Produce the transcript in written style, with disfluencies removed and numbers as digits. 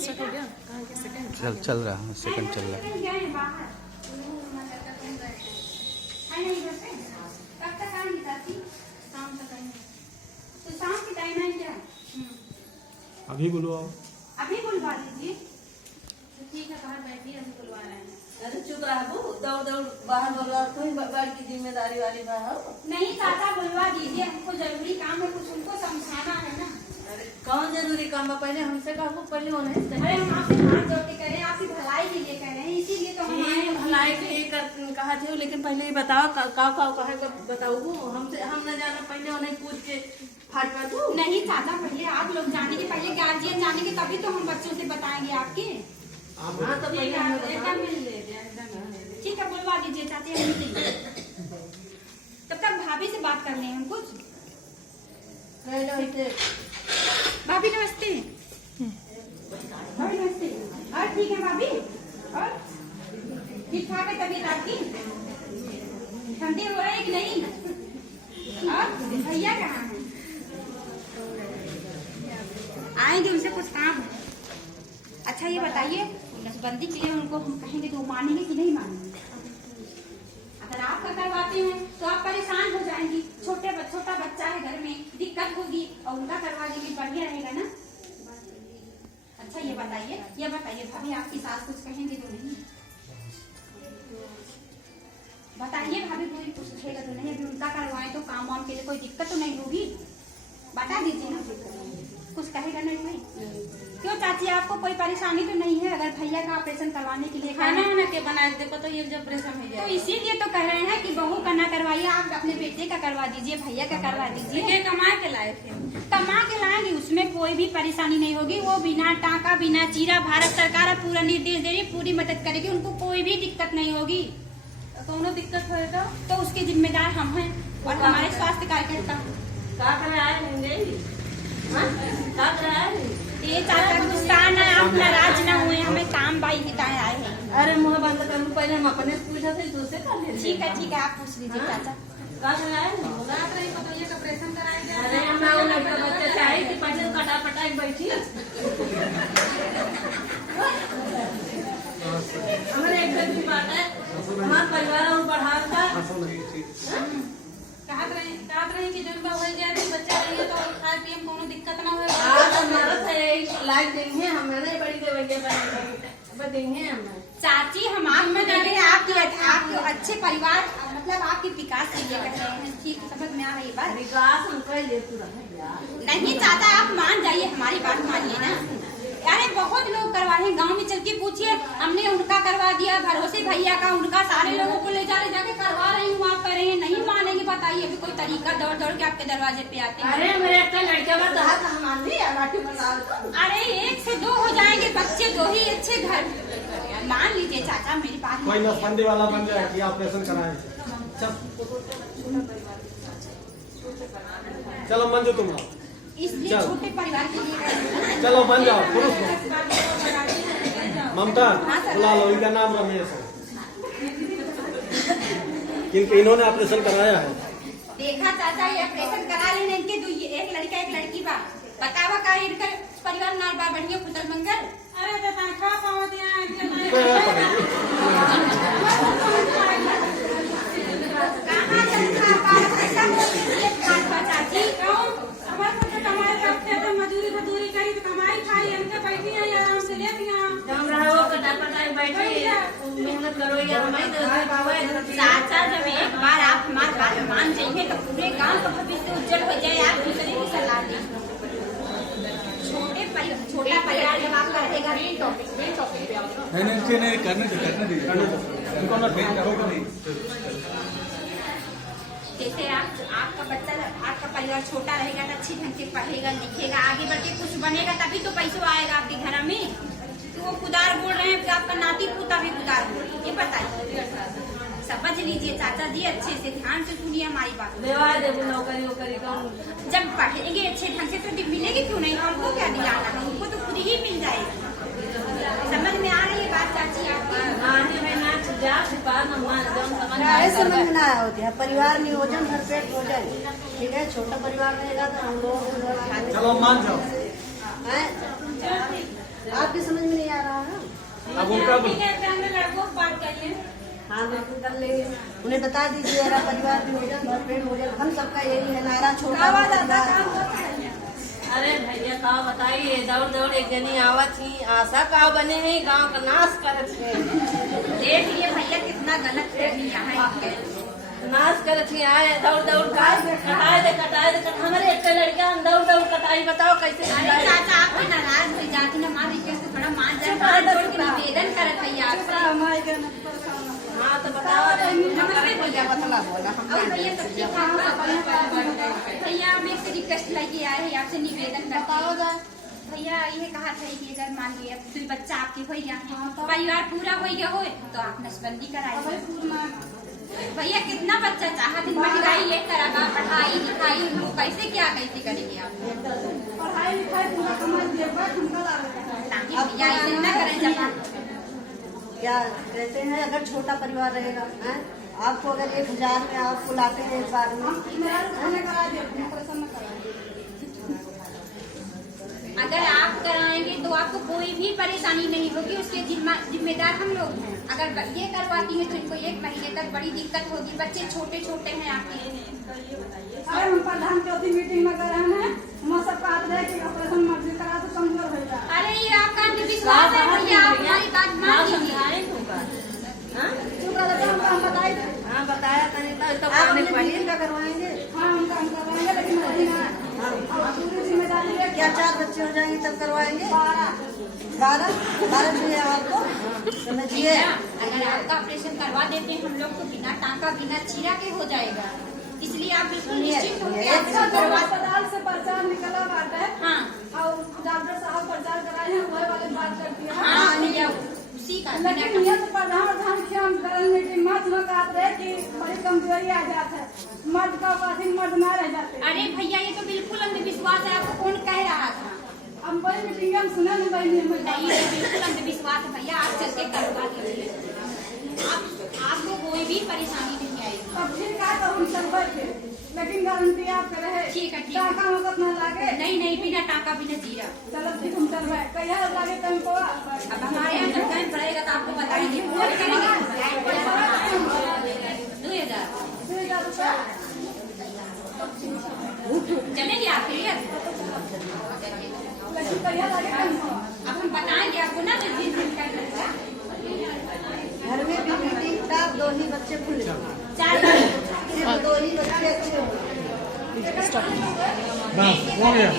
Start हो गया? चल रहा है, सेकंड चल रहा है। अभी बुलवाओ। अभी बुलवा दीजिए। ठीक है, बाहर बैठिए, अभी बुलवा रहे हैं। अरे चुप रहा दौड़ दौड़ बाहर बोलवा, तुम बड़ की जिम्मेदारी वाली बाहर। नहीं चाचा, बुलवा दीजिए, हमको जरूरी काम है, कुछ उनको समझाना है ना। अरे कौन जरूरी काम है? पहले हमसे कहो, पहले होने से। अरे हम आपसे हाथ जोड़ के कह रहे हैं, आपकी भलाई के लिए कह रहे हैं, इसीलिए तो हम आए हैं। भलाई के लिए कहा थे, लेकिन पहले ये बताओ का बताऊ हमसे, हम न जाना पहले उन्हें पूछ के फाटवा दू। नहीं चाचा, पहले आप लोग जानेंगे, पहले गार्जियन जानेंगे, तभी तो हम बच्चों से बताएंगे आपके। हाँ तो पहले ठीक है, बुलवा दीजिए चाची, हम निकलेंगे। तब तक भाभी से बात करने हैं हम कुछ। भाभी नमस्ते। भाभी नमस्ते। और ठीक है भाभी? और ठीक ठाक है तबीयत आपकी? ठंडी हो रही है कि नहीं? और भैया कहाँ हैं? आएंगे, उनसे कुछ काम है। अच्छा ये बताइए, नसबंदी के लिए उनको हम कहेंगे तो मानेंगे कि नहीं मानेंगे? अगर आपका करवाते हैं तो आप परेशान हो जाएंगी, छोटा बच्चा है घर में, दिक्कत होगी, और उनका करवा देंगे, बढ़िया रहेगा ना। अच्छा ये बताइए भाभी, आपकी सास कुछ कहेंगे तो नहीं? बताइए भाभी, कोई कुछ कहेगा तो नहीं? अभी उनका करवाए तो काम वाम के लिए कोई दिक्कत तो नहीं होगी? बता दीजिए ना, कुछ कहेगा नहीं भाई? क्यों चाची, आपको कोई परेशानी तो नहीं है अगर भैया का ऑपरेशन करवाने के लिए? खाना वाना के बना के देखो तो ये जब ऑपरेशन हो तो जाए। इसीलिए तो कह रहे हैं कि बहू का ना करवाइए, आप अपने बेटे का करवा दीजिए, भैया का करवा दीजिए। ये कमा के लाए थे। कमा के लाएंगे, उसमें कोई भी परेशानी नहीं होगी। वो बिना टाका बिना चीरा, भारत सरकार पूरा निर्देश दे रही, पूरी मदद करेगी, उनको कोई भी दिक्कत नहीं होगी। कौनो दिक्कत हो तो उसके जिम्मेदार हम हैं और हमारे स्वास्थ्य कार्यकर्ता। का कर आए होंगे? का कर आए? ये चाचा गुस्सा ना, आप नाराज ना हुए, हमें काम बाई हिताए आए हैं। अरे मुँह बंद कर लूं, पहले हम अपने से पूछा थे, दूसरे कर ले। ठीक है आप पूछ लीजिए चाचा। का कर आए? ऑपरेशन कराएंगे। अरे हमरा वो लड़का बच्चा चाहे कि पहले कटा पटा के बैठी। हमारे एक दिन की बात है, हमारा परिवार और बढ़ा था। कहत रहे कि जब हो जाए बच्चा रहिए तो खाए पिए में कोनो दिक्कत ना होए। आज हमारा था लाइक देंगे, हमारे बड़ी देवेंगे देंगे हम। चाची हम आप में कह रहे हैं, आपके अच्छे परिवार, मतलब आपके विकास के लिए कह रहे हैं। ठीक समझ में आ रही है बात? विकास हम कर ले पूरा। नहीं चाचा, आप मान जाइए, हमारी बात मानिए ना। अरे बहुत लोग करवाए हैं, गांव में चल के पूछिए, हमने उनका करवा दिया, भरोसे भैया का, उनका सारे लोगों को ले जाके करवा रही हूँ, आप कह रहे हैं नहीं मानेंगे। बताइए अभी कोई तरीका दौड़ दौड़ के आपके दरवाजे पे आते हैं। अरे मेरे एक लड़का का दहा था, मान लिया लाठी बना। अरे 1 से 2 हो जाएंगे बच्चे, 2 ही अच्छे घर। मान लीजिए चाचा, मेरी बात कोई नसबंदी वाला बन जाए कि ऑपरेशन कराए। चलो मंजू तुम आओ। इसलिए छोटे परिवार के लिए चलो बन जाओ, पुरुष ममता बुला लो, इनका नाम रमेश है, क्योंकि इन्होंने ऑपरेशन कराया है। देखा चाचा, ये ऑपरेशन करा लेने इनके एक लड़का एक लड़की बा, बतावा का इनका परिवार नार बा बढ़िया कुशल मंगल। अरे तो तनख्वाह पाओ दिया चाची, मजदूरी करी तो कमाई खाई, इनके बैठी है आराम से लेती हैं। मेहनत करो यार। चाचा जब एक बार आप हमारी बात मान जाएंगे तो पूरे गांव का भविष्य उज्जवल हो जाए। आप दूसरे की सलाह दें। छोटा परिवार जब आपका रहेगा, नहीं करने दीजिए। जैसे आपका बच्चा, आपका परिवार छोटा रहेगा तो अच्छी ढंग से पढ़ेगा लिखेगा, आगे बढ़ के कुछ बनेगा, तभी तो पैसा आएगा आपके घर में। तो वो कुदार बोल रहे हैं कि आपका नाती पोता भी कुदार बोल, ये बताइए। समझ लीजिए चाचा जी, अच्छे से ध्यान से सुनिए हमारी बात। नौकरी जब पढ़ेंगे अच्छे ढंग से तो मिलेगी क्यों नहीं? हमको क्या दिलाना है, उनको तो खुद ही मिल जाएगा। समझ में आ रही है बात चाची आपकी? समझ में ना होती है। परिवार नियोजन भरपेट भोजन, ठीक है। छोटा परिवार रहेगा तो हम लोग चलो मान जाओ। आपकी समझ अब उनका लड़कों से बात करिए। हाँ बिल्कुल कर लेंगे। उन्हें बता दीजिए मेरा परिवार नियोजन भरपेट भोजन हम सबका यही है। नारा छोटा अरे भैया का बताइए, दौड़ दौड़ एक जनी आवत ही आशा का बने हैं, गांव का नाश करत है। देख लिए भैया कितना गलत है यहाँ नाश करत ही आए, दौड़ दौड़ कटाए दे हमारे एक लड़कियां दौड़ दौड़ कटाई, बताओ कैसे। अरे चाचा आप नाराज हो जाती ना, हमारे रिक्वेस्ट को थोड़ा मान जाए, निवेदन करत भैया आपसे। हाँ तो बताओ। नमस्ते भैया। और भैया सब ठीक ठाक? भैया हम एक रिक्वेस्ट लेके आए हैं आपसे, निवेदन करते हैं। भैया ये कहा था कि अगर मान लिया कोई बच्चा आपके हो गया, परिवार पूरा हो गया हो तो आप नसबंदी कराइए। भैया कितना बच्चा चाहत महंगाई ये करेगा, पढ़ाई लिखाई हम लोग कैसे करेंगे आप? पढ़ाई लिखाई पूरा कमाई भैया ऐसे न करें जमा। क्या कहते हैं, अगर छोटा परिवार रहेगा हैं, आपको अगर 1000 में आपको लाते हैं एक बार में, अगर आप कराएंगे तो आपको कोई भी परेशानी नहीं होगी, उसके जिम्मेदार हम लोग हैं। अगर ये करवाती है तो इनको 1 महीने तक बड़ी दिक्कत होगी, बच्चे छोटे छोटे हैं आपके। अरे हम प्रधान चौथी मीटिंग में गए हैं, सब बात रहे कि ऑपरेशन मर्जी करा तो कमजोर हो जाए। अरे ये आपका अंधविश्वास है भैया, आप हमारी बात मान लीजिए। हम बताए हाँ बताया तो आप मीटिंग का करवाएंगे। हाँ हम काम करवाएंगे, लेकिन पूरी जिम्मेदारी है। क्या 4 बच्चे हो जाएंगे तब करवाएंगे? 12 चाहिए आपको, समझिए। अगर आपका ऑपरेशन करवा देते हैं हम लोग तो बिना टांका बिना चीरा के हो जाएगा, इसलिए आप बिल्कुल निश्चित हो गए। अस्पताल से प्रचार निकला बात है। हाँ और डॉक्टर साहब प्रचार कराए हैं, वही वाले बात करती है। हाँ भैया उसी का लेकिन ये तो प्रधान की हम मीटिंग मत में बात रहे कि बड़ी कमजोरी आ जाता है, मर्द का उपाधि मर्द न रह जाते। अरे भैया ये तो बिल्कुल अंधविश्वास है, आपको कौन कह रहा था? हम बड़ी मीटिंग हम सुने नहीं बड़ी नहीं ये बिल्कुल अंधविश्वास है भैया, आप चल के करवा दीजिए, आपको कोई भी परेशानी नहीं आएगी। अब ठीक है तो हम चल बैठे, लेकिन गारंटी आपके रहे। ठीक है टाका वक्त न लागे। नहीं बिना टाका बिना जीरा। चलो ठीक हम चल रहे, कहिया लागे तुमको? अब हमारे यहाँ जब टाइम पड़ेगा तो आपको बताएंगे, फोन करेंगे। 2000 रुपया चलेंगे आप क्लियर? लेकिन कहिया लागे तुमको? अब हम बताएंगे आपको ना जिस दिन कर लगेगा। घर में भी मीटिंग था, 2 ही बच्चे खुले, 4 सिर्फ 2 ही बच्चे अच्छे हो। बस हो गया।